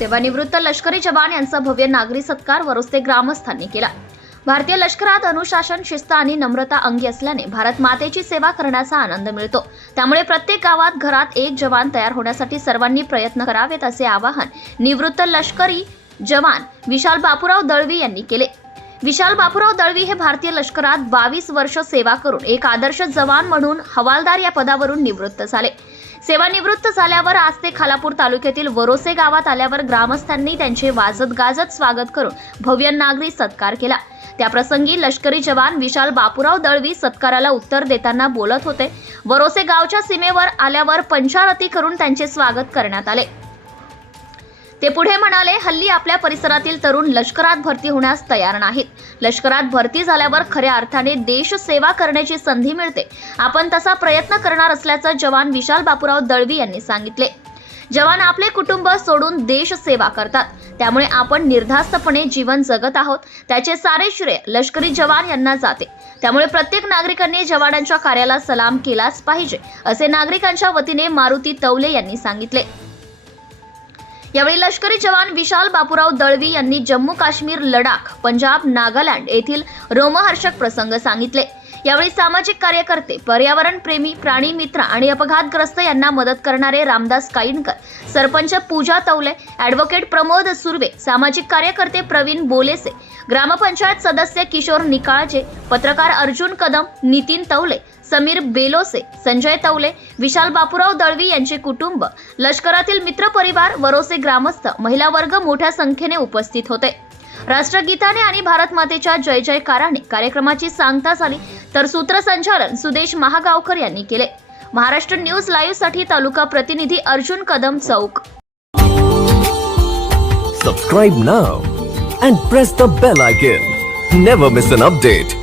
सेवानिवृत्त लष्करी जवान यांचा भव्य नागरी सत्कार वरुस्ते ग्रामस्थांनी केला. भारतीय लष्करात अनुशासन शिस्त आणि नम्रता अंगी असल्याने भारत मातेची सेवा करण्याचा आनंद मिळतो. त्यामुळे प्रत्येक गावात घरात एक जवान तयार होण्यासाठी सर्वांनी प्रयत्न करावेत असे आवाहन निवृत्त लष्करी जवान विशाल बापूराव दळवी यांनी केले. विशाल बापूराव दळवी हे भारतीय लष्करात बावीस वर्ष सेवा करून एक आदर्श जवान म्हणून हवालदार या पदावरून निवृत्त झाले. सेवानिवृत्त झाल्यावर आज ते खालापूर तालुक्यातील वरोसे गावात आल्यावर ग्रामस्थांनी त्यांचे वाजत गाजत स्वागत करून भव्य नागरी सत्कार केला. त्याप्रसंगी लष्करी जवान विशाल बापूराव दळवी सत्काराला उत्तर देताना बोलत होते. वरोसे गावच्या सीमेवर आल्यावर पंचारती करून त्यांचे स्वागत करण्यात आले. ते पुढे म्हणाले हल्ली आपल्या परिसरातील तरुण लष्करात भरती होण्यास तयार नाहीत. लष्करात भरती झाल्यावर खऱ्या अर्थाने देश सेवा करण्याची संधी मिळते. आपण तसा प्रयत्न करणार असल्याचं जवान विशाल बापूराव दळवी यांनी सांगितले. जवान आपले कुटुंब सोडून देश सेवा करतात. त्यामुळे आपण निर्धास्तपणे जीवन जगत आहोत. त्याचे सारे श्रेय लष्करी जवान यांना जाते. त्यामुळे प्रत्येक नागरिकांनी जवानांच्या कार्याला सलाम केलाच पाहिजे असे नागरिकांच्या वतीने मारुती तवले यांनी सांगितले. यावेळी लष्करी जवान विशाल बापूराव दळवी यांनी जम्मू काश्मीर लडाख पंजाब नागालँड येथील रोमहर्षक प्रसंग सांगितले. यावेळी सामाजिक कार्यकर्ते पर्यावरण प्रेमी प्राणी मित्र आणि अपघातग्रस्त यांना मदत करणारे रामदास काईणकर सरपंच पूजा तवले ॲडव्होकेट प्रमोद सुर्वे सामाजिक कार्यकर्ते प्रवीण बोलेसे ग्रामपंचायत सदस्य किशोर निकाळजे पत्रकार अर्जुन कदम नितीन तवले समीर बेलोसे संजय तवले विशाल बापूराव दळवी यांचे कुटुंब लष्करातील मित्रपरिवार वरोसे ग्रामस्थ महिला वर्ग मोठ्या संख्येने उपस्थित होते. राष्ट्रगीताने आणि भारत मातेच्या जय जयकाराने कार्यक्रमाची सांगता झाली तर सूत्रसंचालन सुदेश महागावकर यांनी केले. महाराष्ट्र न्यूज लाईव्हसाठी तालुका प्रतिनिधी अर्जुन कदम चौक. Subscribe now and press the bell icon never miss an update